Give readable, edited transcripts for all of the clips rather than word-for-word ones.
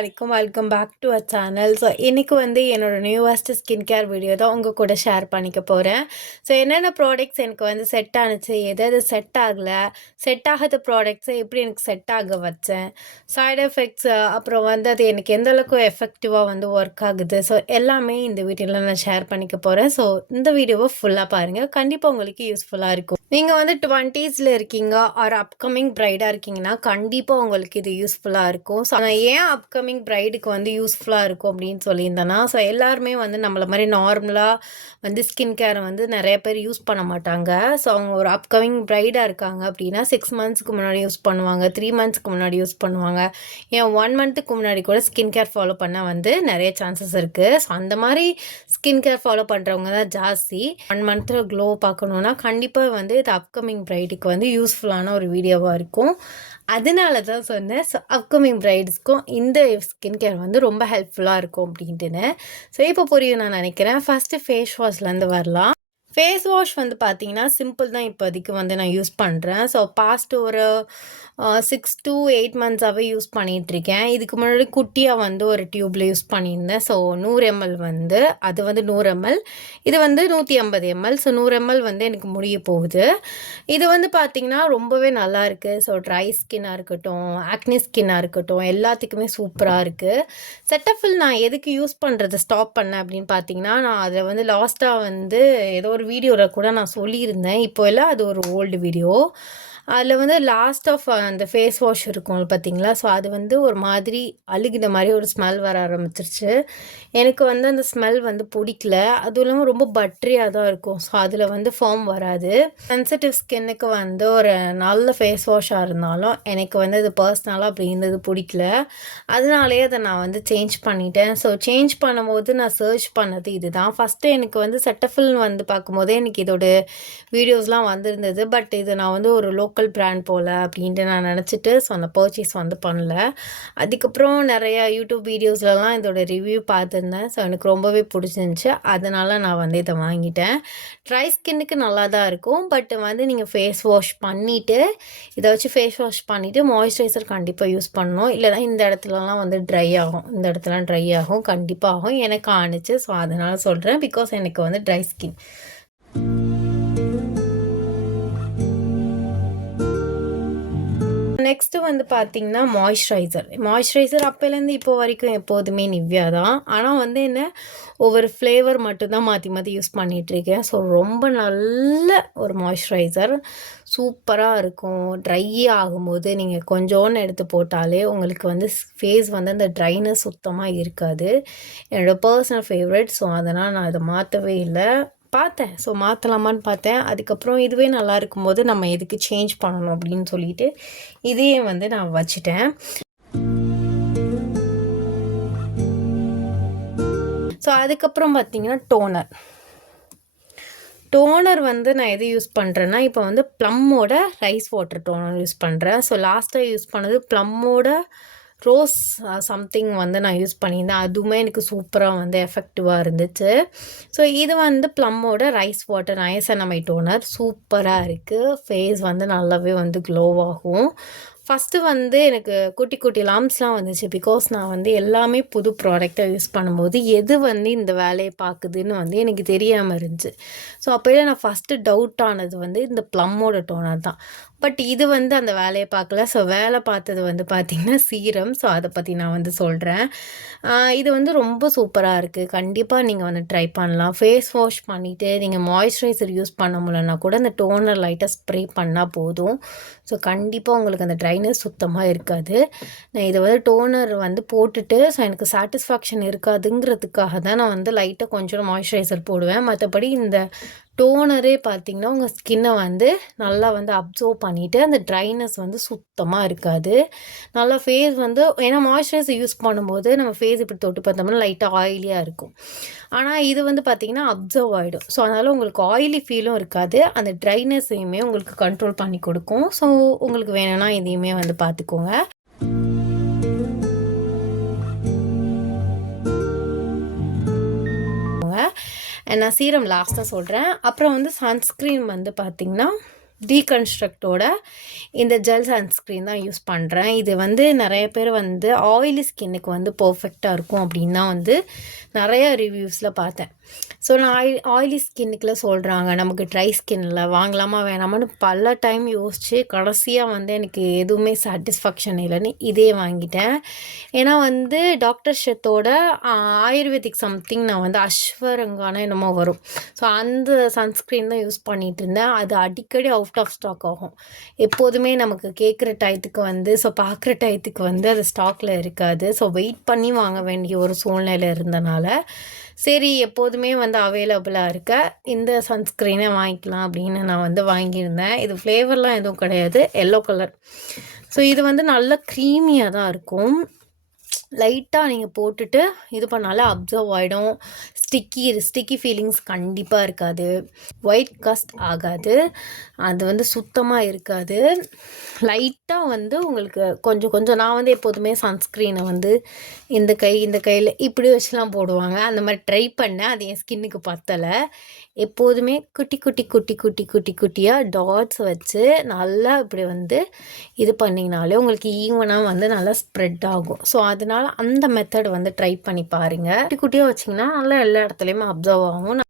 அஸ்ஸலாமு welcome back to our channel. So இன்றைக்கி வந்து என்னோடய நியூவஸ்ட் ஸ்கின் கேர் வீடியோ தான் உங்கள் கூட ஷேர் பண்ணிக்க போகிறேன். ஸோ என்னென்ன ப்ராடக்ட்ஸ் எனக்கு வந்து செட் ஆணுச்சு, எது செட் ஆகலை, செட் ஆகாத ப்ராடக்ட்ஸை எப்படி எனக்கு செட் ஆக வச்சேன், சைடு எஃபெக்ட்ஸ், அப்புறம் வந்து அது எனக்கு எந்த அளவுக்கு எஃபெக்டிவாக வந்து ஒர்க் ஆகுது, ஸோ எல்லாமே இந்த வீடியோவில் நான் ஷேர் பண்ணிக்க போகிறேன். ஸோ இந்த வீடியோவை ஃபுல்லாக பாருங்கள், கண்டிப்பாக உங்களுக்கு யூஸ்ஃபுல்லாக இருக்கும். நீங்கள் வந்து 20s இருக்கீங்க ஆர் அப்கமிங் ப்ரைடாக இருக்கீங்கன்னா கண்டிப்பாக உங்களுக்கு இது யூஸ்ஃபுல்லாக இருக்கும். ஸோ ஏன் அப்கமிங் ப்ரைடுக்கு வந்து யூஸ்ஃபுல்லாக இருக்கும் அப்படின்னு சொல்லியிருந்தேன்னா, ஸோ எல்லாருமே வந்து நம்மள மாதிரி நார்மலாக வந்து ஸ்கின் கேரை வந்து நிறைய பேர் யூஸ் பண்ண மாட்டாங்க. ஸோ அவங்க ஒரு அப்கமிங் ப்ரைடாக இருக்காங்க அப்படின்னா 6 மந்த்ஸ்க்கு முன்னாடி யூஸ் பண்ணுவாங்க, 3 மந்த்ஸ்க்கு முன்னாடி யூஸ் பண்ணுவாங்க, ஏன் 1 மந்த்துக்கு முன்னாடி கூட ஸ்கின் கேர் ஃபாலோ பண்ண வந்து நிறைய சான்சஸ் இருக்குது. ஸோ அந்த மாதிரி ஸ்கின் கேர் ஃபாலோ பண்ணுறவங்க தான் ஜாஸ்தி. 1 மந்த்தில் க்ளோ பார்க்கணுன்னா கண்டிப்பாக வந்து இது அப்கமிங் ப்ரைடுக்கு வந்து யூஸ்ஃபுல்லான ஒரு வீடியோவாக இருக்கும். அதனால தான் சொன்னேன். ஸோ அப்கமிங் ப்ரைட்ஸ்க்கும் இந்த ஸ்கின் கேர் வந்து ரொம்ப ஹெல்ப்ஃபுல்லாக இருக்கும் அப்படின்ட்டுன்னு. ஸோ இப்போ புரியும் நான் நினைக்கிறேன். ஃபஸ்ட்டு ஃபேஸ் வாஷ்லேருந்து வரலாம். ஃபேஸ் வாஷ் வந்து பார்த்தீங்கன்னா சிம்பிள் தான் இப்போதைக்கு வந்து நான் யூஸ் பண்ணுறேன். ஸோ பாஸ்ட் ஒரு 6 to 8 மந்த்ஸாகவே யூஸ் பண்ணிகிட்ருக்கேன். இதுக்கு முன்னாடி குட்டியாக வந்து ஒரு டியூப்பில் யூஸ் பண்ணியிருந்தேன். ஸோ 100 ml வந்து அது வந்து 100 ml, இது வந்து 150 ml. ஸோ 100 ml வந்து எனக்கு முடிய போகுது. இது வந்து பார்த்திங்கன்னா ரொம்பவே நல்லா இருக்குது. ஸோ ட்ரை ஸ்கின்னாக இருக்கட்டும், ஆக்னி ஸ்கின்னாக இருக்கட்டும், எல்லாத்துக்குமே சூப்பராக இருக்குது. செட்டஃபில் நான் எதுக்கு யூஸ் பண்ணுறது ஸ்டாப் பண்ணேன் அப்படின்னு பார்த்தீங்கன்னா, நான் அதில் வந்து லாஸ்ட்டாக வந்து ஏதோ ஒரு வீடியோவில் கூட நான் சொல்லியிருந்தேன். இப்போ எல்லாம் அது ஒரு ஓல்டு வீடியோ. அதில் வந்து லாஸ்ட் ஆஃப் அந்த ஃபேஸ் வாஷ் இருக்கும் பார்த்தீங்களா, ஸோ அது வந்து ஒரு மாதிரி அழுகின மாதிரி ஒரு ஸ்மெல் வர ஆரம்பிச்சிருச்சு. எனக்கு வந்து அந்த ஸ்மெல் வந்து பிடிக்கல. அதுவும் இல்லாமல் ரொம்ப பட்ரியாக தான் இருக்கும். ஸோ அதில் வந்து ஃபார்ம் வராது. சென்சிட்டிவ் ஸ்கின்னுக்கு வந்து ஒரு நல்ல ஃபேஸ் வாஷாக இருந்தாலும் எனக்கு வந்து அது பர்சனலாக அப்படி இருந்தது பிடிக்கல. அதனாலே அதை நான் வந்து சேஞ்ச் பண்ணிட்டேன். ஸோ சேஞ்ச் பண்ணும்போது நான் சர்ச் பண்ணது இதுதான். ஃபஸ்ட்டு எனக்கு வந்து செட்டஃபில் வந்து பார்க்கும்போதே எனக்கு இதோட வீடியோஸ்லாம் வந்திருந்தது. பட் இது நான் வந்து ஒரு லோக்கல் பிராண்ட் போல் அப்படின்ட்டு நான் நினச்சிட்டு ஸோ அந்த பர்ச்சேஸ் வந்து பண்ணல. அதுக்கப்புறம் நிறைய யூடியூப் வீடியோஸ்லலாம் இதோட ரிவ்யூ பார்த்துருந்தேன். ஸோ எனக்கு ரொம்பவே பிடிச்சிருந்துச்சி. அதனால் நான் வந்து இதை வாங்கிட்டேன். ட்ரை ஸ்கின்னுக்கு நல்லா தான் இருக்கும். பட் வந்து நீங்கள் ஃபேஸ் வாஷ் பண்ணிவிட்டு இதை வச்சு ஃபேஸ் வாஷ் பண்ணிவிட்டு மாய்ஸ்சரைசர் கண்டிப்பாக யூஸ் பண்ணணும். இல்லைனா இந்த இடத்துலலாம் வந்து ட்ரை ஆகும், இந்த இடத்துலாம் ட்ரை ஆகும், கண்டிப்பாக ஆகும். எனக்கு ஆணுச்சு. ஸோ அதனால் சொல்கிறேன். பிகாஸ் எனக்கு வந்து ட்ரை ஸ்கின். நெக்ஸ்ட்டு வந்து பார்த்திங்கன்னா மாய்ஸ்சரைசர் அப்போலேருந்து இப்போ வரைக்கும் எப்போதுமே நிவ்யா தான். ஆனால் வந்து என்ன ஒவ்வொரு ஃப்ளேவர் மட்டும்தான் மாற்றி மாற்றி யூஸ் பண்ணிகிட்ருக்கேன். ஸோ ரொம்ப நல்ல ஒரு மாய்ஸ்சரைசர், சூப்பராக இருக்கும். ட்ரை ஆகும்போது நீங்கள் கொஞ்சோன்னு எடுத்து போட்டாலே உங்களுக்கு வந்து ஃபேஸ் வந்து அந்த ட்ரைனஸ் சுத்தமாக இருக்காது. என்னோடய பர்சனல் ஃபேவரட். ஸோ அதனால் நான் இதை மாற்றவே இல்லை. பார்த்தேன், ஸோ மாற்றலாமான்னு பார்த்தேன். அதுக்கப்புறம் இதுவே நல்லா இருக்கும்போது நம்ம எதுக்கு சேஞ்ச் பண்ணணும் அப்படின்னு சொல்லிட்டு இதையே வந்து நான் வச்சுட்டேன். ஸோ அதுக்கப்புறம் பார்த்திங்கன்னா டோனர் வந்து நான் எது யூஸ் பண்ணுறேன்னா, இப்போ வந்து ப்ளம்மோட ரைஸ் வாட்டர் டோனர் யூஸ் பண்ணுறேன். ஸோ லாஸ்ட்டாக யூஸ் பண்ணது ப்ளம்மோட ரோஸ் சம்திங் வந்து நான் யூஸ் பண்ணியிருந்தேன். அதுவுமே எனக்கு சூப்பராக வந்து எஃபெக்டிவாக இருந்துச்சு. ஸோ இது வந்து ப்ளம்மோட ரைஸ் வாட்டர் நயசனமைட் டோனர் சூப்பராக இருக்குது. ஃபேஸ் வந்து நல்லாவே வந்து க்ளோவாகும். ஃபஸ்ட்டு வந்து எனக்கு குட்டி குட்டி லாம்ப்ஸ்லாம் வந்துச்சு. பிகாஸ் நான் வந்து எல்லாமே புது ப்ராடக்டை யூஸ் பண்ணும்போது எது வந்து இந்த வேலையை பார்க்குதுன்னு வந்து எனக்கு தெரியாமல் இருந்துச்சு. ஸோ அப்போயே நான் ஃபஸ்ட்டு டவுட் ஆனது வந்து இந்த ப்ளம்மோட டோனர் தான். பட் இது வந்து அந்த வேலையை பார்க்கல. ஸோ வேலை பார்த்தது வந்து பார்த்திங்கன்னா சீரம். ஸோ அதை பற்றி நான் வந்து சொல்கிறேன். இது வந்து ரொம்ப சூப்பராக இருக்குது. கண்டிப்பாக நீங்கள் வந்து ட்ரை பண்ணலாம். ஃபேஸ் வாஷ் பண்ணிவிட்டு நீங்கள் மாய்ஸ்சரைசர் யூஸ் பண்ண முடியலன்னா கூட அந்த டோனர் லைட்டாக ஸ்ப்ரே பண்ணால் போதும். ஸோ கண்டிப்பாக உங்களுக்கு அந்த ட்ரைனஸ் சுத்தமாக இருக்காது. நான் இதை வந்து டோனர் வந்து போட்டுட்டு ஸோ எனக்கு சாட்டிஸ்ஃபேக்ஷன் இருக்காதுங்கிறதுக்காக தான் நான் வந்து லைட்டாக கொஞ்சம் மாய்ஸ்சரைசர் போடுவேன். மற்றபடி இந்த டோனரே பார்த்திங்கன்னா உங்கள் ஸ்கின்னை வந்து நல்லா வந்து அப்சர்வ் பண்ணிவிட்டு அந்த ட்ரைனஸ் வந்து சுத்தமாக இருக்காது. நல்லா ஃபேஸ் வந்து ஏன்னா மாய்ஸ்சரைசர் யூஸ் பண்ணும்போது நம்ம ஃபேஸ் இப்படி தொட்டு பார்த்தோம்னா லைட்டாக ஆயிலியாக இருக்கும். ஆனால் இது வந்து பார்த்திங்கன்னா அப்சர்வ் ஆகிடும். ஸோ அதனால் உங்களுக்கு ஆயிலி ஃபீலும் இருக்காது. அந்த ட்ரைனஸையுமே உங்களுக்கு கண்ட்ரோல் பண்ணி கொடுக்கும். ஸோ உங்களுக்கு வேணும்னா இதையுமே வந்து பார்த்துக்கோங்க. நான் சீரம் லாஸ்ட்டாக சொல்கிறேன். அப்புறம் வந்து சன்ஸ்க்ரீன் வந்து பார்த்திங்கன்னா டீகன்ஸ்ட்ரக்டோட இந்த ஜெல் சன்ஸ்க்ரீன் தான் யூஸ் பண்ணுறேன். இது வந்து நிறைய பேர் வந்து ஆயிலி ஸ்கின்னுக்கு வந்து பர்ஃபெக்டாக இருக்கும் அப்படின்னு தான் வந்து நிறைய ரிவ்யூஸில் பார்த்தேன். ஸோ நான் ஆயிலி ஸ்கின்னுக்குலாம் சொல்கிறாங்க நமக்கு ட்ரை ஸ்கின்னில் வாங்கலாமா வேணாமான்னு பல டைம் யோசித்து கடைசியாக வந்து எனக்கு எதுவுமே சாட்டிஸ்ஃபேக்ஷன் இல்லைன்னு இதே வாங்கிட்டேன். ஏன்னா வந்து டாக்டர் ஷெத்தோட ஆயுர்வேதிக் சம்திங் நான் வந்து அஸ்வரங்கான என்னமோ வரும். ஸோ அந்த சன்ஸ்க்ரீன் தான் யூஸ் பண்ணிகிட்டு இருந்தேன். அது அடிக்கடி அவுட் ஆஃப் ஸ்டாக் ஆகும். எப்போதுமே நமக்கு கேட்குற டயத்துக்கு வந்து ஸோ பார்க்குற டயத்துக்கு வந்து அது ஸ்டாக்கில் இருக்காது. ஸோ வெயிட் பண்ணி வாங்க வேண்டிய ஒரு சூழ்நிலை இருந்தனால சரி எப்போதுமே வந்து அவைலபிளாக இருக்க இந்த சன்ஸ்க்ரீனை வாங்கிக்கலாம் அப்படின்னு நான் வந்து வாங்கியிருந்தேன். இது ஃப்ளேவர்லாம் எதுவும் கிடையாது, எல்லோ கலர். ஸோ இது வந்து நல்ல க்ரீமியாக தான் இருக்கும். லைட்டாக நீங்கள் போட்டுட்டு இது பண்ணாலே அப்சர்வ் ஆகிடும். ஸ்டிக்கி ஃபீலிங்ஸ் கண்டிப்பாக இருக்காது. ஒயிட் காஸ்ட் ஆகாது. அது வந்து சுத்தமாக இருக்காது. லைட்டாக வந்து உங்களுக்கு கொஞ்சம் நான் வந்து எப்போதுமே சன்ஸ்க்ரீனை வந்து இந்த கையில் இப்படி வச்சுலாம் போடுவாங்க. அந்த மாதிரி ட்ரை பண்ணேன். அது என் ஸ்கின்னுக்கு பத்தலை. எப்போதுமே குட்டியாக டாட்ஸ் வச்சு நல்லா இப்படி வந்து இது பண்ணிங்கனாலே உங்களுக்கு ஈவனாக வந்து நல்லா ஸ்ப்ரெட் ஆகும். ஸோ அதனால் அந்த மெத்தட் வந்து ட்ரை பண்ணி பாருங்கள். குட்டியாக வச்சிங்கன்னா நல்லா எல்லா இடத்துலையுமே அப்சர்வ் ஆகும்.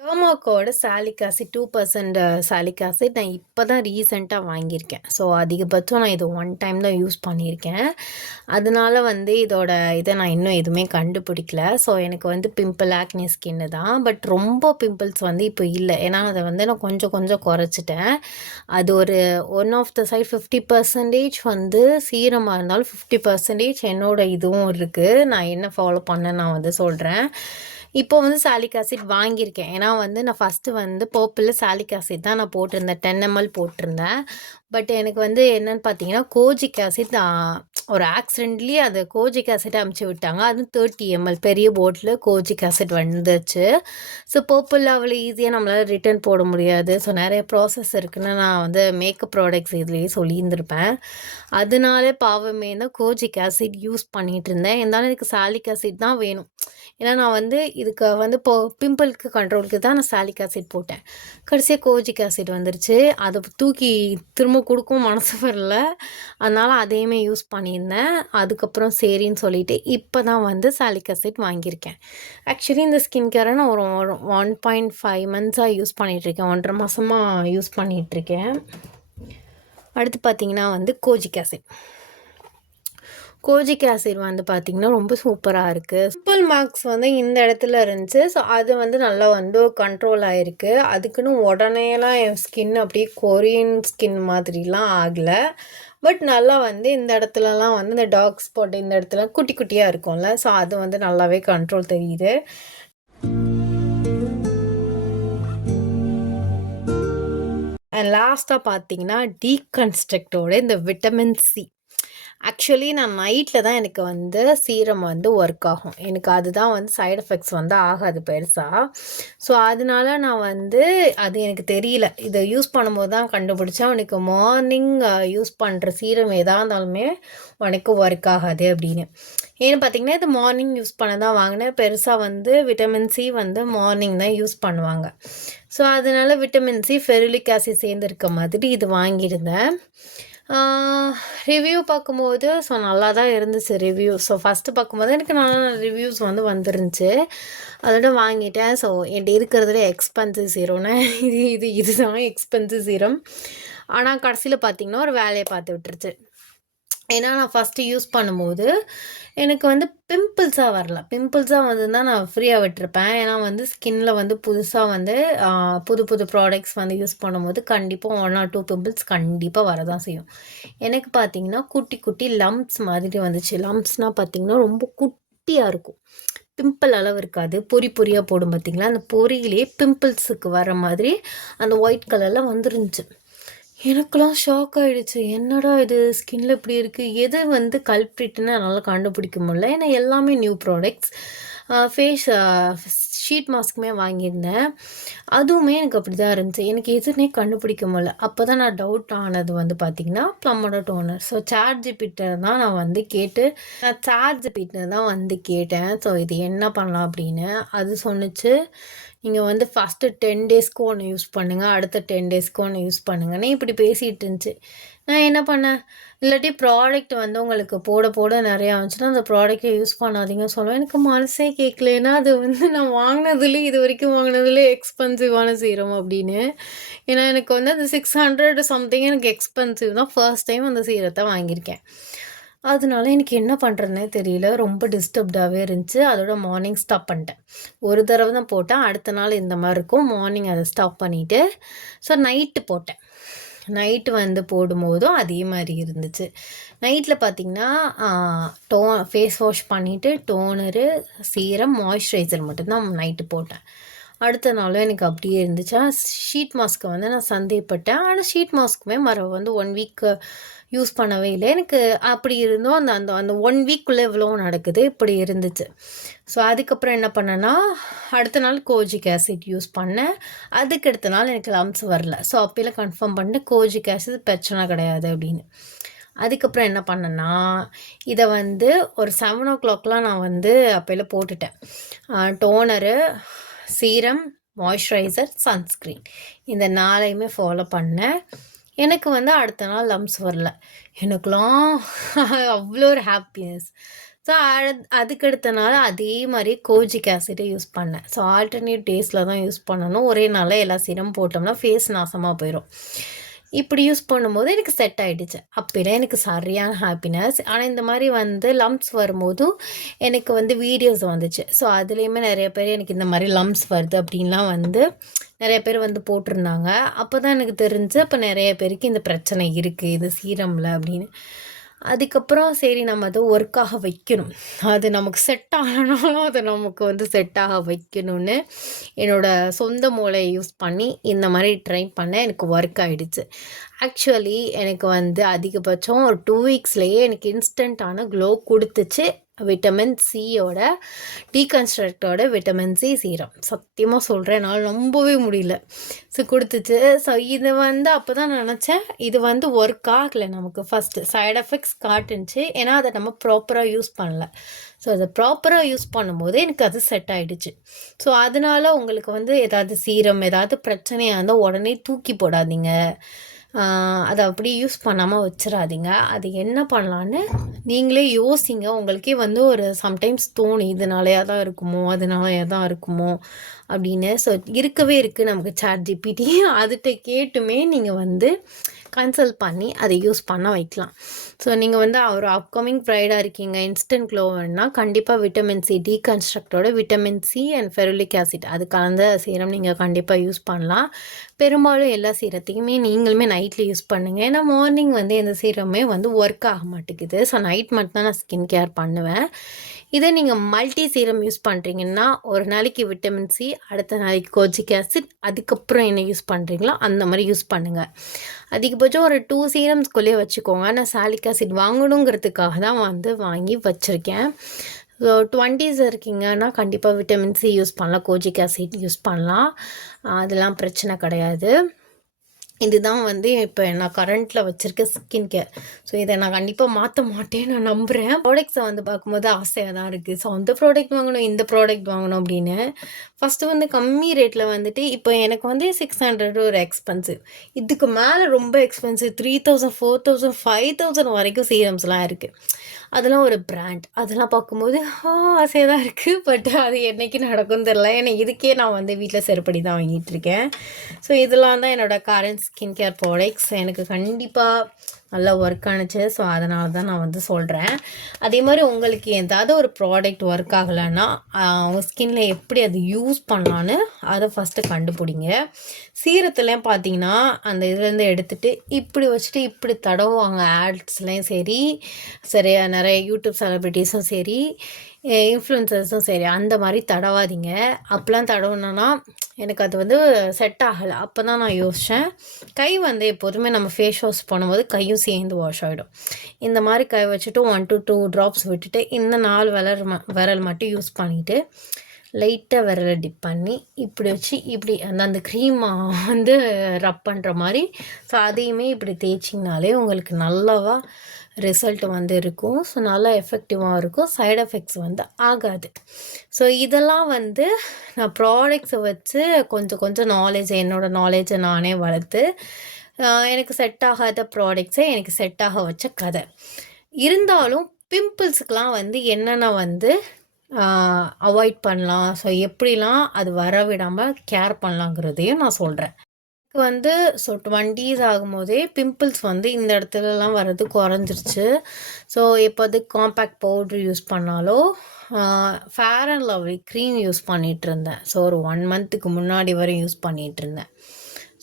டெர்மாக்கோட சாலிக் ஆசிட் 2% சாலிக் ஆசிட் நான் இப்போ தான் ரீசெண்டாக வாங்கியிருக்கேன். ஸோ அதிகபட்சம் நான் இது 1 டைம் தான் யூஸ் பண்ணியிருக்கேன். அதனால வந்து இதோட இதை நான் இன்னும் எதுவுமே கண்டுபிடிக்கல. ஸோ எனக்கு வந்து பிம்பிள் ஆக்னி ஸ்கின்னு தான். பட் ரொம்ப பிம்பிள்ஸ் வந்து இப்போ இல்லை. ஏன்னா அதை வந்து நான் கொஞ்சம் குறைச்சிட்டேன். அது ஒரு ஒன் ஆஃப் த சைட் 50% வந்து சீரமாக இருந்தாலும் 50% என்னோட இதுவும் இருக்குது. நான் என்ன ஃபாலோ பண்ணேன்னு நான் வந்து சொல்கிறேன். இப்போ வந்து சாலிக் ஆசிட் வாங்கியிருக்கேன். ஏன்னா வந்து நான் ஃபஸ்ட்டு வந்து பர்பிளில் சாலிக் ஆசிட் தான் நான் போட்டிருந்தேன். 10 ml போட்டிருந்தேன். பட் எனக்கு வந்து என்னென்னு பார்த்தீங்கன்னா கோஜிக் ஆசிட் ஒரு ஆக்சிடென்ட்லி அது கோஜிக் ஆசிட் அமுச்சு விட்டாங்க. அதுவும் 30 ml பெரிய போட்டில் கோஜிக் ஆசிட் வந்துச்சு. ஸோ பர்பிள் அவ்வளோ ஈஸியாக நம்மளால் ரிட்டர்ன் போட முடியாது. ஸோ நிறைய ப்ராசஸ் இருக்குன்னு நான் வந்து மேக்கப் ப்ராடக்ட்ஸ் இதுலேயே சொல்லியிருந்திருப்பேன். அதனால பாவமே தான் கோஜிக் ஆசிட் யூஸ் பண்ணிகிட்டு இருந்தேன். இருந்தாலும் எனக்கு சாலிக் ஆசிட் தான் வேணும். ஏன்னா நான் வந்து இதுக்கு வந்து பிம்பிளுக்கு கண்ட்ரோலுக்கு தான் நான் சாலிக் ஆசிட் போட்டேன். கடைசியாக கோஜிக் ஆசிட் வந்துருச்சு. அதை தூக்கி திரும்ப கொடுக்கவும் மனசு வரல. அதனால் அதையுமே யூஸ் பண்ணியிருந்தேன். அதுக்கப்புறம் சரின்னு சொல்லிவிட்டு இப்போ தான் வந்து சாலிக் ஆசிட் வாங்கியிருக்கேன். ஆக்சுவலி இந்த ஸ்கின் கேரை நான் ஒரு 1.5 months யூஸ் பண்ணிகிட்ருக்கேன். 1.5 மாதமாக யூஸ் பண்ணிகிட்ருக்கேன். அடுத்து பார்த்திங்கன்னா வந்து கோஜிக் ஆசிட் வந்து பார்த்திங்கன்னா ரொம்ப சூப்பராக இருக்குது. பிம்பிள் மார்க்ஸ் வந்து இந்த இடத்துல இருந்துச்சு. ஸோ அது வந்து நல்லா வந்து கண்ட்ரோல் ஆகிருக்கு. அதுக்குன்னு உடனேலாம் என் ஸ்கின் அப்படியே கொரியன் ஸ்கின் மாதிரிலாம் ஆகலை. பட் நல்லா வந்து இந்த இடத்துலலாம் வந்து இந்த டார்க் ஸ்பாட் இந்த இடத்துல குட்டியாக இருக்கும்ல. ஸோ அது வந்து நல்லாவே கண்ட்ரோல் தெரியுது. அண்ட் லாஸ்ட்டாக பார்த்தீங்கன்னா டீகன்ஸ்ட்ரக்டோட இந்த விட்டமின் சி. ஆக்சுவலி நான் நைட்டில் தான் எனக்கு வந்து சீரம் வந்து ஒர்க் ஆகும். எனக்கு அதுதான் வந்து சைட் எஃபெக்ட்ஸ் வந்து ஆகாது பெருசாக. ஸோ அதனால நான் வந்து அது எனக்கு தெரியல. இதை யூஸ் பண்ணும்போது தான் கண்டுபிடிச்சேன். உனக்கு மார்னிங் யூஸ் பண்ணுற சீரம் எதாக இருந்தாலுமே உனக்கு ஒர்க் ஆகாது அப்படின்னு. ஏன்னு பார்த்தீங்கன்னா இது மார்னிங் யூஸ் பண்ண தான் வாங்கினேன். பெருசாக வந்து விட்டமின் சி வந்து மார்னிங் தான் யூஸ் பண்ணுவாங்க. ஸோ அதனால் விட்டமின் சி ஃபெருலிக் ஆசிட் சேர்ந்துருக்க மாதிரி இது வாங்கியிருந்தேன். ரிவ்யூ பார்க்கும்போது ஸோ நல்லா தான் இருந்துச்சு ரிவ்யூ. ஸோ ஃபஸ்ட்டு பார்க்கும்போது எனக்கு நல்ல ரிவ்யூஸ் வந்து வந்துருந்துச்சு. அதோட வாங்கிட்டேன். ஸோ என்கிட்ட இருக்கிறதுல எக்ஸ்பென்சிவ் சீரம்னா இதுதான் எக்ஸ்பென்சிவ் சீரம். ஆனால் கடைசியில் பார்த்திங்கன்னா ஒரு வேலையை பார்த்து விட்டுருச்சு. ஏன்னா நான் ஃபஸ்ட்டு யூஸ் பண்ணும்போது எனக்கு வந்து பிம்பிள்ஸாக வரல. பிம்பிள்ஸாக வந்துதான் நான் ஃப்ரீயாக விட்டுருப்பேன். ஏன்னா வந்து ஸ்கின்ல வந்து புதுசாக வந்து புது ப்ராடக்ட்ஸ் வந்து யூஸ் பண்ணும்போது கண்டிப்பாக 1 or 2 பிம்பிள்ஸ் கண்டிப்பாக வரதான் செய்யும். எனக்கு பார்த்திங்கன்னா குட்டி லம்ப்ஸ் மாதிரி வந்துச்சு. லம்ப்ஸ்னால் பார்த்திங்கன்னா ரொம்ப குட்டியாக இருக்கும். பிம்பிள் அளவு இருக்காது. பொறியாக போடும் பார்த்திங்களா, அந்த பொறியிலே பிம்பிள்ஸுக்கு வர மாதிரி அந்த ஒயிட் கலரில் வந்துருந்துச்சு. எனக்கெல்லாம் ஷாக் ஆகிடுச்சு. என்னடா இது ஸ்கின்ல இப்படி இருக்குது, எது வந்து கல்ப்ரிட்னு என்னால் கண்டுபிடிக்க முடியல. ஏன்னா எல்லாமே நியூ ப்ராடக்ட்ஸ். ஃபேஸ் ஷீட் மாஸ்க்குமே வாங்கியிருந்தேன். அதுவுமே எனக்கு அப்படி தான் இருந்துச்சு. எனக்கு எதுன்னே கண்டுபிடிக்க முடியல. அப்போ தான் நான் டவுட் ஆனது வந்து பார்த்திங்கன்னா ப்ளம்மோட டோனர். ஸோ சாட்ஜிபிட்ட தான் நான் வந்து கேட்டு நான் சாட்ஜிபிட்ட தான் வந்து கேட்டேன். ஸோ இது என்ன பண்ணலாம் அப்படின்னு. அது சொன்னுச்சு, நீங்கள் வந்து ஃபஸ்ட்டு 10 டேஸ்க்கு ஒன்று யூஸ் பண்ணுங்கள், அடுத்த 10 டேஸ்க்கு ஒன்று யூஸ் பண்ணுங்கன்னு இப்படி பேசிகிட்டு இருந்துச்சு. நான் என்ன பண்ணேன், இல்லாட்டி ப்ராடக்ட் வந்து உங்களுக்கு போட போட நிறையா வந்துச்சுன்னா அந்த ப்ராடக்ட்டை யூஸ் பண்ணாதீங்கன்னு சொல்லுவேன். எனக்கு மனசே கேட்கல. ஏன்னா அது வந்து நான் வாங்கினதுலேயே இது வரைக்கும் வாங்கினதுலேயே எக்ஸ்பென்சிவான சீரம் அப்படின்னு. ஏன்னா எனக்கு வந்து அது 600 சம்திங் எனக்கு எக்ஸ்பென்சிவ் தான். ஃபர்ஸ்ட் டைம் அந்த சீரத்தை வாங்கியிருக்கேன். அதனால எனக்கு என்ன பண்ணுறதுனே தெரியல. ரொம்ப டிஸ்டர்ப்டாகவே இருந்துச்சு. அதோட மார்னிங் ஸ்டாப் பண்ணிட்டேன். ஒரு தடவை தான் போட்டேன். அடுத்த நாள் இந்த மாதிரி இருக்கும். மார்னிங் அதை ஸ்டாப் பண்ணிவிட்டு ஸோ நைட்டு போட்டேன். நைட்டு வந்து போடும்போதும் அதே மாதிரி இருந்துச்சு. நைட்டில் பார்த்திங்கன்னா ஃபேஸ் வாஷ் பண்ணிவிட்டு டோனரு, சீரம், மாய்ஸ்சரைசர் மட்டும்தான் நைட்டு போட்டேன். அடுத்த நாளும் எனக்கு அப்படியே இருந்துச்சா. ஷீட் மாஸ்க்கை வந்து நான் சந்தேகப்பட்டேன். ஆனால் ஷீட் மாஸ்க்குமே வந்து 1 வீக் யூஸ் பண்ணவே இல்லை. எனக்கு அப்படி இருந்தும் அந்த அந்த அந்த 1 வீக்குள்ளே இவ்வளோ நடக்குது இப்படி இருந்துச்சு. ஸோ அதுக்கப்புறம் என்ன பண்ணேன்னா, அடுத்த நாள் கோஜிக் ஆசிட் யூஸ் பண்ணேன். அதுக்கு அடுத்த நாள் எனக்கு லம்ஸ் வரல. ஸோ அப்போலாம் கன்ஃபார்ம் பண்ணிட்டு கோஜிக் ஆசிட் பிரச்சனை கிடையாது அப்படின்னு. அதுக்கப்புறம் என்ன பண்ணேன்னா, இதை வந்து ஒரு 7 o'clockலாம் நான் வந்து அப்போலாம் போட்டுட்டேன். டோனரு, சீரம், மாய்ஸ்சரைசர், சன்ஸ்க்ரீன் இந்த 4ஐயுமே ஃபாலோ பண்ணேன். எனக்கு வந்து அடுத்த நாள் லம்ஸ் வரல. எனக்குலாம் அவ்வளோ ஒரு ஹாப்பினஸ். ஸோ அதுக்கடுத்த நாள் அதே மாதிரி கோஜிக் ஆசிட்டை யூஸ் பண்ணேன். ஸோ ஆல்டர்னேட் டேஸில் தான் யூஸ் பண்ணணும். ஒரே நாளில் எல்லா சீரம் போட்டோம்னா ஃபேஸ் நாசமாக போயிடும். இப்படி யூஸ் பண்ணும்போது எனக்கு செட் ஆகிடுச்சு. அப்போலாம் எனக்கு சரியான ஹாப்பினஸ். ஆனால் இந்த மாதிரி வந்து லம்ப்ஸ் வரும்போதும் எனக்கு வந்து வீடியோஸ் வந்துச்சு. ஸோ அதுலேயுமே நிறைய பேர் எனக்கு இந்த மாதிரி லம்ப்ஸ் வருது அப்படின்லாம் வந்து நிறைய பேர் வந்து போட்டிருந்தாங்க. அப்போ தான் எனக்கு தெரிஞ்சு அப்போ நிறைய பேருக்கு இந்த பிரச்சனை இருக்குது இது சீரமில் அப்படின்னு. அதுக்கப்புறம் சரி நம்ம அதை ஒர்க்காக வைக்கணும், அது நமக்கு செட் ஆகணும்னாலும் அதை நமக்கு வந்து செட் ஆக வைக்கணும்னு என்னோடய சொந்த மூளையை யூஸ் பண்ணி இந்த மாதிரி ட்ரை பண்ணேன். எனக்கு ஒர்க் ஆகிடுச்சு. ஆக்சுவலி எனக்கு வந்து அதிகபட்சம் ஒரு 2 வீக்ஸ்லேயே எனக்கு இன்ஸ்டண்ட்டான க்ளோ கொடுத்துச்சு. விட்டமின் சியோட டீகன்ஸ்ட்ரக்டோட விட்டமின் சி சீரம். சத்தியமாக சொல்கிறேன், என்னால் நம்பவே முடியல. ஸோ கொடுத்துச்சு. ஸோ இதை வந்து அப்போ தான் நான் நினச்சேன் இது வந்து ஒர்க் ஆகலை நமக்கு. ஃபஸ்ட்டு சைட் எஃபெக்ட்ஸ் காட்டுச்சு. ஏன்னா அதை நம்ம ப்ராப்பராக யூஸ் பண்ணல. ஸோ அதை ப்ராப்பராக யூஸ் பண்ணும்போது எனக்கு அது செட் ஆகிடுச்சு. ஸோ அதனால் உங்களுக்கு வந்து ஏதாவது சீரம் ஏதாவது பிரச்சனையாக இருந்தால் உடனே தூக்கி போடாதீங்க. அதை அப்படி யூஸ் பண்ணாமல் வச்சிடாதீங்க. அது என்ன பண்ணலான்னு நீங்களே யோசிங்க. உங்களுக்கே வந்து ஒரு சம்டைம்ஸ் தோணும் இதனாலையா தான் இருக்குமோ அதனாலையா தான் இருக்குமோ அப்படின்னு. ஸோ இருக்கவே இருக்குது நமக்கு சாட்ஜிபிடி. அதுகிட்ட கேட்டுமே நீங்கள் வந்து கன்சல்ட் பண்ணி அதை யூஸ் பண்ண வைக்கலாம். ஸோ நீங்கள் வந்து ஒரு அப்கமிங் ப்ரைடாக இருக்கீங்க, இன்ஸ்டன்ட் க்ளோ வேணுன்னா கண்டிப்பாக விட்டமின் சி டீகன்ஸ்ட்ரக்டோட vitamin C and ferulic acid அது கலந்த சீரம் நீங்கள் கண்டிப்பாக யூஸ் பண்ணலாம். பெரும்பாலும் எல்லா சீரத்தையுமே நீங்களுமே நைட்டில் யூஸ் பண்ணுங்கள். ஏன்னா மார்னிங் வந்து எந்த சீரமே வந்து ஒர்க் ஆக மாட்டேங்குது. ஸோ நைட் மட்டும் தான் நான் ஸ்கின் கேர் பண்ணுவேன். இதே நீங்கள் மல்டி சீரம் யூஸ் பண்ணுறீங்கன்னா ஒரு நாளைக்கு விட்டமின் சி, அடுத்த நாளைக்கு கோஜிக் ஆசிட், அதுக்கப்புறம் என்ன யூஸ் பண்ணுறீங்களோ அந்த மாதிரி யூஸ் பண்ணுங்கள். அதிகபட்சம் ஒரு 2 சீரம்ஸ்குள்ளேயே வச்சுக்கோங்க. நான் சாலிக் ஆசிட் வாங்கணுங்கிறதுக்காக தான் வந்து வாங்கி வச்சுருக்கேன். ஸோ 20s இருக்கீங்கன்னா கண்டிப்பாக விட்டமின் சி யூஸ் பண்ணலாம், கோஜிக் ஆசிட் யூஸ் பண்ணலாம். அதெல்லாம் பிரச்சனை கிடையாது. இதுதான் வந்து இப்போ நான் கரண்ட்டில் வச்சுருக்க ஸ்கின் கேர். ஸோ இதை நான் கண்டிப்பாக மாற்ற மாட்டேன் நான் நம்புகிறேன். ப்ராடக்ட்ஸை வந்து பார்க்கும்போது ஆசையாக தான் இருக்குது. ஸோ அந்த ப்ராடக்ட் வாங்கணும் இந்த ப்ராடக்ட் வாங்கணும் அப்படின்னு. ஃபஸ்ட்டு வந்து கம்மி ரேட்டில் வந்துட்டு இப்போ எனக்கு வந்து 600 ஒரு எக்ஸ்பென்சிவ். இதுக்கு மேலே ரொம்ப எக்ஸ்பென்சிவ் 3000, 4000, 5000 வரைக்கும் சீரம்ஸ்லாம் இருக்குது. அதெல்லாம் ஒரு பிராண்ட். அதெல்லாம் பார்க்கும்போது ஆசையாக தான் இருக்குது. பட் அது என்றைக்கு நடக்கும்னு தெரில. ஏன்னா இதுக்கே நான் வந்து வீட்டில் செருப்படி தான் வாங்கிட்டுருக்கேன். ஸோ இதெல்லாம் தான் என்னோடய கரண்ட் ஸ்கின் கேர் ப்ராடக்ட்ஸ். எனக்கு கண்டிப்பாக நல்லா ஒர்க் ஆணுச்சு. ஸோ அதனால தான் நான் வந்து சொல்கிறேன். அதே மாதிரி உங்களுக்கு ஏதாவது ஒரு ப்ராடக்ட் ஒர்க் ஆகலைன்னா உங்கள் ஸ்கின்ல எப்படி அது யூஸ் பண்ணலான்னு அதை ஃபஸ்ட்டு கண்டுபிடிங்க. சீரத்துலேயும் பார்த்தீங்கன்னா அந்த இதுலேருந்து எடுத்துகிட்டு இப்படி வச்சுட்டு இப்படி தடவுவாங்க ஆட்ஸ்லேயும் சரி நிறைய யூடியூப் செலிப்ரிட்டிஸும் சரி. இன்ஃப்ளூயன்சர்ஸும் சரி அந்த மாதிரி தடவாதீங்க. அப்போலாம் தடவுனோன்னா எனக்கு அது வந்து செட் ஆகலை. அப்போ தான் நான் யோசித்தேன், கை வந்து எப்போதுமே நம்ம ஃபேஸ் வாஷ் பண்ணும்போது கையும் சேர்ந்து வாஷ் ஆகிடும். இந்த மாதிரி கை வச்சுட்டு 1 to 2 ட்ராப்ஸ் விட்டுட்டு இந்த 4 விரல் மட்டும் யூஸ் பண்ணிவிட்டு லைட்டாக விரலை டிப் பண்ணி இப்படி வச்சு இப்படி அந்த க்ரீம் வந்து ரப் பண்ணுற மாதிரி. ஸோ அதையுமே இப்படி தேய்ச்சிங்கனாலே உங்களுக்கு நல்லாவா ரிசல்ட் வந்து இருக்கும். ஸோ நல்லா எஃபெக்டிவாக இருக்கும். சைட் எஃபெக்ட்ஸ் வந்து ஆகாது. ஸோ இதெல்லாம் வந்து நான் ப்ராடக்ட்ஸை வச்சு கொஞ்சம் கொஞ்சம் என்னோடய நாலேஜை நானே வளர்த்து எனக்கு செட் ஆகாத ப்ராடக்ட்ஸை எனக்கு செட் ஆக வச்ச கதை. இருந்தாலும் பிம்பிள்ஸுக்கெலாம் வந்து என்னென்ன வந்து அவாய்ட் பண்ணலாம், ஸோ எப்படிலாம் அது வர விடாமல் கேர் பண்ணலாங்கிறதையும் நான் சொல்கிறேன். வந்து ஸோ 20s ஆகும்போதே பிம்பிள்ஸ் வந்து இந்த இடத்துலலாம் வர்றது குறைஞ்சிருச்சு. ஸோ எப்போது காம்பேக்ட் பவுட்ரு யூஸ் பண்ணாலோ Fair and Lovely cream use பண்ணிகிட்ருந்தேன். ஸோ ஒரு 1 மந்த்துக்கு முன்னாடி வரை யூஸ் பண்ணிகிட்ருந்தேன்.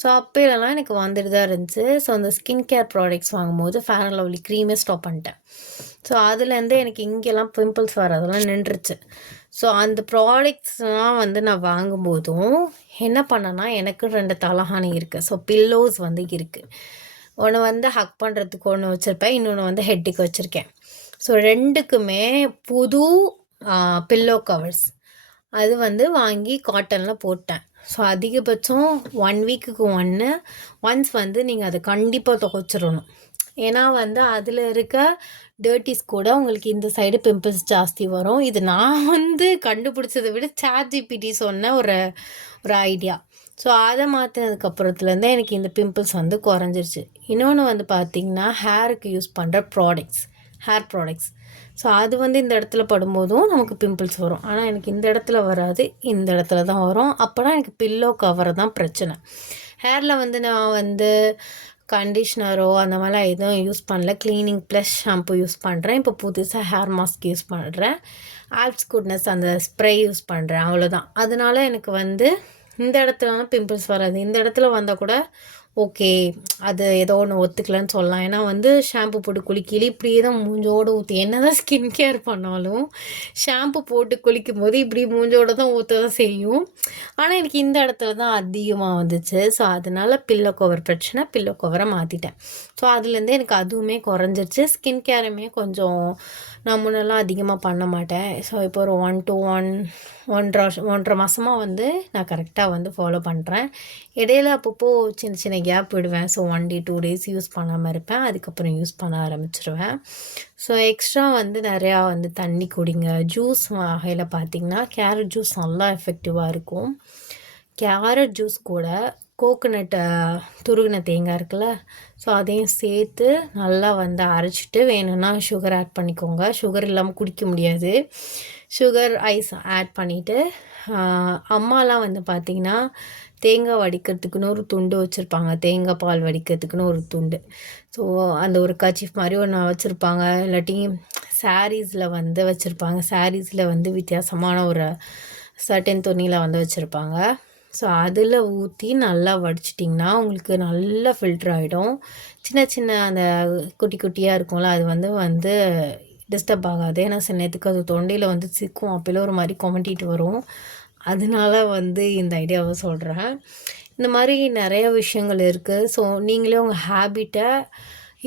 ஸோ அப்போலாம் எனக்கு வந்துட்டு தான் இருந்துச்சு. ஸோ அந்த ஸ்கின் கேர் ப்ராடக்ட்ஸ் வாங்கும்போது ஃபேர் அண்ட் லவ்லி க்ரீமே ஸ்டாப் பண்ணிட்டேன். ஸோ அதுலேருந்து எனக்கு இங்கெல்லாம் பிம்பிள்ஸ் வரதெல்லாம் நின்றுச்சு. ஸோ அந்த ப்ராடக்ட்ஸ்லாம் வந்து நான் வாங்கும்போதும் என்ன பண்ணேன்னா, எனக்கு 2 தலகாணி இருக்குது. ஸோ பில்லோஸ் வந்து இருக்குது. ஒன்று வந்து ஹக் பண்ணுறதுக்கு ஒன்று வச்சுருப்பேன், இன்னொன்று வந்து ஹெட்டுக்கு வச்சுருக்கேன். ஸோ 2க்குமே புது பில்லோ கவர்ஸ் அது வந்து வாங்கி காட்டனில் போட்டேன். ஸோ அதிகபட்சம் 1 வீக்குக்கு ஒன்ஸ் வந்து நீங்கள் அதை கண்டிப்பாக துவைச்சிடணும். ஏன்னா வந்து அதில் இருக்க டர்ட்டிஸ் கூட உங்களுக்கு இந்த சைடு பிம்பிள்ஸ் ஜாஸ்தி வரும். இது நான் வந்து கண்டுபிடிச்சதை விட ChatGPT சொன்ன ஒரு ஐடியா. ஸோ அதை மாற்றினதுக்கப்புறத்துலேருந்து எனக்கு இந்த பிம்பிள்ஸ் வந்து குறைஞ்சிருச்சு. இன்னொன்று வந்து பார்த்திங்கன்னா ஹேருக்கு யூஸ் பண்ணுற ஹேர் ப்ராடக்ட்ஸ். ஸோ அது வந்து இந்த இடத்துல படும்போதும் நமக்கு பிம்பிள்ஸ் வரும். ஆனால் எனக்கு இந்த இடத்துல வராது, இந்த இடத்துல தான் வரும். அப்போனா எனக்கு பில்லோ கவர் தான் பிரச்சனை. ஹேரில் வந்து நான் வந்து கண்டிஷ்னரோ அந்த மாதிரிலாம் எதுவும் யூஸ் பண்ணல. க்ளீனிங் ப்ளஸ் ஷாம்பு யூஸ் பண்ணுறேன். இப்போ புதுசாக ஹேர் மாஸ்க் யூஸ் பண்ணுறேன். ஆல்ப்ஸ் குட்னஸ் அந்த ஸ்ப்ரே யூஸ் பண்ணுறேன். அவ்வளோதான். அதனால எனக்கு வந்து இந்த இடத்துலலாம் பிம்பிள்ஸ் வராது. இந்த இடத்துல வந்தால் கூட ஓகே, அது ஏதோ ஒன்று ஒத்துக்கலன்னு சொல்லலாம். ஏன்னா வந்து ஷாம்பு போட்டு குளிக்கல இப்படியே தான் மூஞ்சோடு ஊற்றி என்ன தான் ஸ்கின் கேர் பண்ணாலும் ஷாம்பு போட்டு குளிக்கும் போது இப்படி மூஞ்சோடு தான் ஊற்ற தான் செய்யும். ஆனால் எனக்கு இந்த இடத்துல தான் அதிகமாக வந்துச்சு. ஸோ அதனால பில்லோ கவர் பிரச்சனை, பில்லோ கவரை மாற்றிட்டேன். ஸோ அதுலேருந்தே எனக்கு அதுவுமே குறைஞ்சிருச்சு. ஸ்கின் கேருமே கொஞ்சம் நான் முன்னெல்லாம் அதிகமாக பண்ண மாட்டேன். ஸோ இப்போ ஒரு 1.5 மாதமாக வந்து நான் கரெக்டாக வந்து ஃபாலோ பண்ணுறேன். இடையில அப்பப்போ சின்ன சின்ன கேப் விடுவேன். ஸோ 1 day 2 days யூஸ் பண்ணாமல் இருப்பேன். அதுக்கப்புறம் யூஸ் பண்ண ஆரம்பிச்சிருவேன். ஸோ எக்ஸ்ட்ரா வந்து நிறையா வந்து தண்ணி குடிங்க. ஜூஸ் வகையில் பார்த்திங்கன்னா கேரட் ஜூஸ் நல்லா எஃபெக்டிவாக இருக்கும். கேரட் ஜூஸ் கூட கோகோனட்டை துருகின தேங்காய் இருக்குல்ல, ஸோ அதையும் சேர்த்து நல்லா வந்து அரைச்சிட்டு வேணும்னா சுகர் ஆட் பண்ணிக்கோங்க. சுகர் இல்லாமல் குடிக்க முடியாது. சுகர் ஐஸ் ஆட் பண்ணிவிட்டு அம்மாலாம் வந்து பார்த்திங்கன்னா தேங்காய் வடிக்கிறதுக்குன்னு ஒரு துண்டு வச்சுருப்பாங்க. தேங்காய் பால் வடிக்கிறதுக்குன்னு ஒரு துண்டு. ஸோ அந்த ஒரு கர்ச்சீஃப் மாதிரி ஒன்று வச்சுருப்பாங்க. இல்லாட்டி சாரீஸில் வந்து வச்சுருப்பாங்க. சாரீஸில் வந்து வித்தியாசமான ஒரு சர்டன் துணியில் வந்து வச்சுருப்பாங்க. ஸோ அதில் ஊற்றி நல்லா வடிச்சிட்டிங்கன்னா உங்களுக்கு நல்லா ஃபில்ட்ரு ஆகிடும். சின்ன சின்ன அந்த குட்டி குட்டியாக இருக்கும்ல, அது வந்து டிஸ்டர்ப் ஆகாது. ஏன்னா சில நேரத்துக்கு அது தொண்டையில் வந்து சிக்கும். அப்போலாம் ஒரு மாதிரி கொமட்டிட்டு வரும். அதனால வந்து இந்த ஐடியாவை சொல்கிறேன். இந்த மாதிரி நிறைய விஷயங்கள் இருக்குது. ஸோ நீங்களே உங்கள் ஹேபிட்டை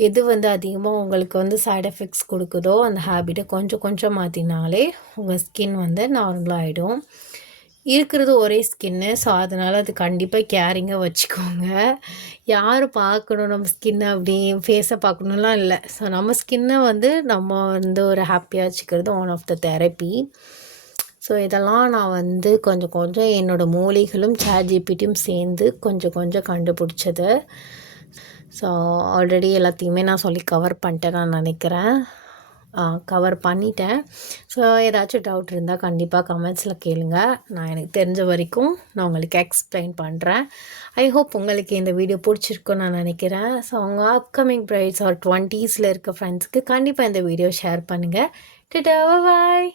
எது வந்து அதிகமாக உங்களுக்கு வந்து சைட் எஃபெக்ட்ஸ் கொடுக்குதோ அந்த ஹேபிட்டை கொஞ்சம் கொஞ்சம் மாற்றினாலே உங்கள் ஸ்கின் வந்து நார்மலாகிடும். இருக்கிறது ஒரே ஸ்கின்னு. ஸோ அதனால் அது கண்டிப்பாக கேரிங்காக வச்சுக்கோங்க. யார் பார்க்கணும் நம்ம ஸ்கின்னை அப்படி ஃபேஸை பார்க்கணுலாம் இல்லை. ஸோ நம்ம ஸ்கின்னை வந்து நம்ம வந்து ஒரு ஹாப்பியாக வச்சுக்கிறது one of the therapy. So இதெல்லாம் நான் வந்து கொஞ்சம் கொஞ்சம் என்னோடய மூலிகளும் ChatGPTயும் சேர்ந்து கொஞ்சம் கொஞ்சம் கண்டுபிடிச்சது. ஸோ ஆல்ரெடி எல்லாத்தையுமே நான் சொல்லி கவர் பண்ணிட்டேன் நான் நினைக்கிறேன். கவர் பண்ணிட்டேன். ஸோ ஏதாச்சும் டவுட் இருந்தால் கண்டிப்பாக கமெண்ட்ஸில் கேளுங்க. நான் எனக்கு தெரிஞ்ச வரைக்கும் நான் உங்களுக்கு எக்ஸ்பிளைன் பண்ணுறேன். ஐ ஹோப் உங்களுக்கு இந்த வீடியோ பிடிச்சிருக்குன்னு நான் நினைக்கிறேன். ஸோ உங்கள் அப்கமிங் பிரைட்ஸ் ஆர் 20s இருக்க ஃப்ரெண்ட்ஸ்க்கு கண்டிப்பாக இந்த வீடியோ ஷேர் பண்ணுங்கள். டாடா, பாய்.